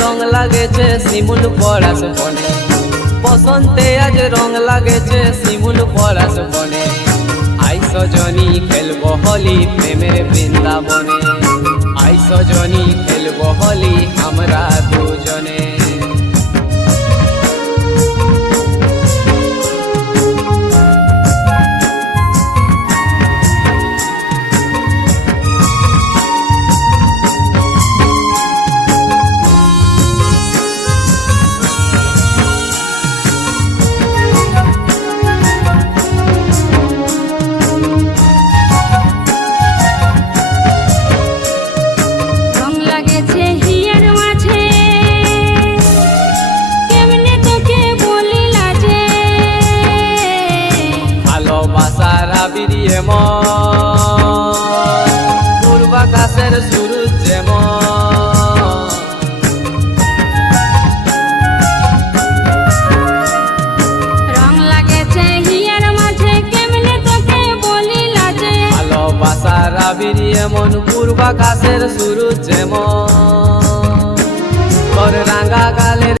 রং লাগেছে শিমুল পলাশ বনে, বসন্তে আজ রং লাগেছে শিমুল পলাশ বনে। আই সজনী খেলবো হোলি প্রেমের বৃন্দাবনে, আই সজনী খেলবো হোলি আমরা দুজনে। বিরিয়ে পূর্বাকাশের সুরুজ যেমন, রং লাগেছে হিয়ার মাঝে কেমনে তোকে বলি লাজে। ভালোবাসার বিরিয়ে মন পূর্বাকাশের সুরুজ যেমন।